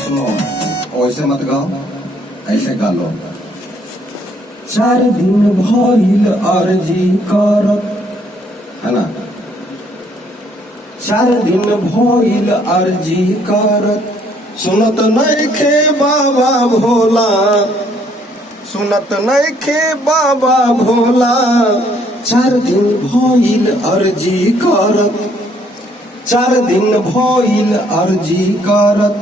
सुनो, वैसे मत गाओ, ऐसे गा लो। 4 दिन भइल अर्जी करत, है ना? 4 दिन भइल अर्जी करत, सुनत नइखे बाबा भोला, सुनत नइखे बाबा भोला। 4 दिन भइल अर्जी करत, 4 दिन भइल अर्जी करत,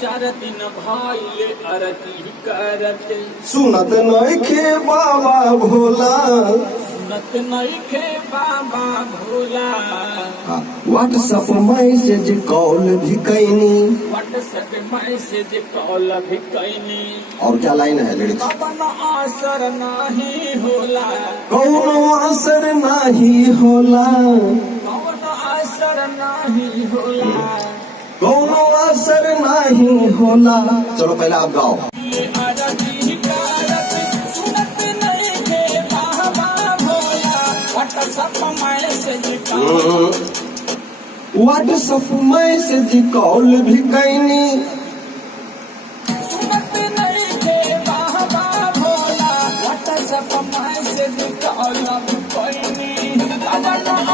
4 दिन भइल अर्जी करत, सुनत नइखे बाबा भोला, सुनत नइखे बाबा भोला। व्हाट्सएप मैसेज कॉल भी कैनी, व्हाट्सएप मैसेज कॉल भी कैनी, और क्या लाइन है लिरिक्स? कौन असर नहीं होला, कौनो असर नाही होला, कौन असर नहीं होला। कौनो असर नाही होला। चलो पहले आप गाओ। ये अर्जी करत, सुनत नइखे बाबा Bhola. WhatsApp message WhatsApp message call भी कैनी, सुनत नइखे बाबा भोला। व्हाट्सएप मैसेज कॉल भी कैनी, कौन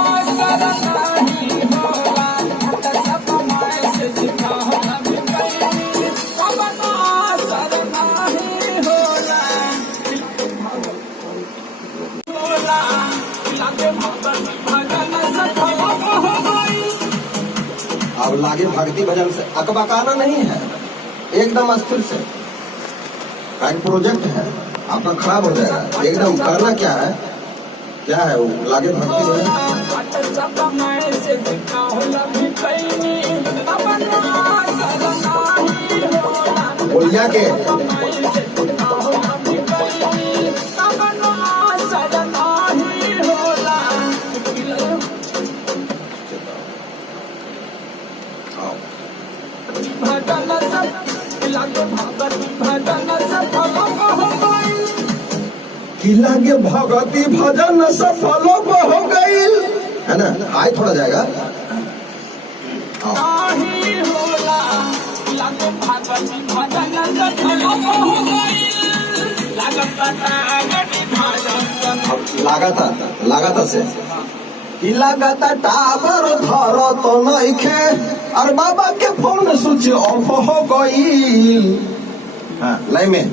असर नहीं होला। व्हाट्सएप मैसेज कॉल भी कैनी, कौन असर नहीं होला। होला लागे भगत भजन सफल हो गई। अब लागे भक्ति भजन से अकबकाना नहीं है, एकदम अस्थिर से। एक प्रोजेक्ट है आपका खराब हो जाएगा एकदम। करना क्या है, क्या है वो लागे भक्ति भजन? व्हाट्सएप मैसेज कॉल भी कैनी, कौन असर नहीं होला। बोलिया के आओ। कि लागे भगति भजन सफल हो गईल। है ना? आए थोड़ा जाएगा। आओ। अब लगाता से कि लगाता टावर धर तो नइखे, और बाबा के फोन स्विच ऑफ हो गईल। हाँ लाइन में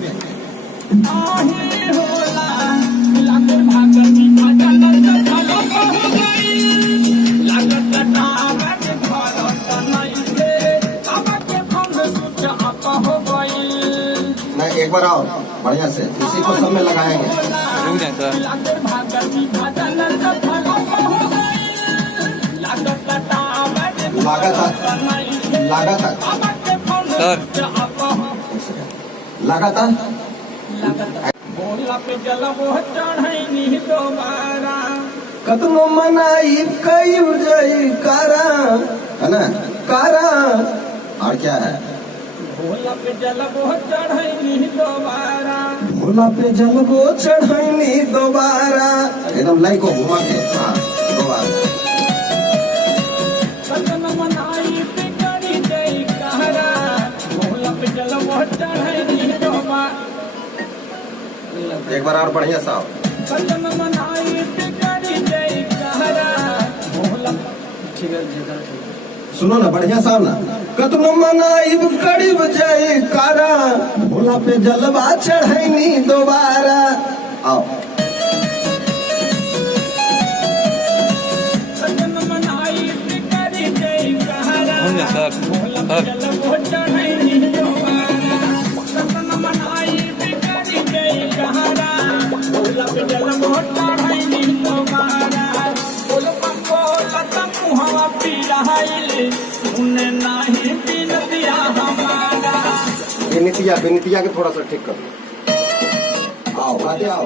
नहीं, एक बार आओ बढ़िया से, इसी को सब में लगाएंगे। लगातार लगातार भोला पे जल वो चढ़ैनी दोबारा। कतनो मनाई कई जई कारा, है ना? कारा। और क्या है? भोला पे जल वो चढ़ैनी दोबारा। भोला पे जलबो चढ़ैनी दोबारा। एकदम लाइन को घुमा के। हाँ दो बार। सजन मनाई पे करी जय कहरा। भोला पे जल वो चढ़ैनी दोबारा। एक बार और बढ़िया सा आओ। सजन मनाई पे करी जय कहरा। भोला ठीक है। सुनो ना बढ़िया सा ना। कतनो मनाई करीब जई कारा, भोला पे जलवा चढ़ैनी दोबारा। आओ। सजन मनाई पे करी जय कहरा। भोला पे जल वो चढ़ैनी दोबारा। सजन मनाई पे करी जय कहरा। भोला पे जल वो चढ़ैनी दोबारा। बोल पंपोला तमुहवा पिराइले, सुने नाही बिनतिया हमारा। बेनितिया के थोड़ा सा ठीक करो। आओ आगे आओ।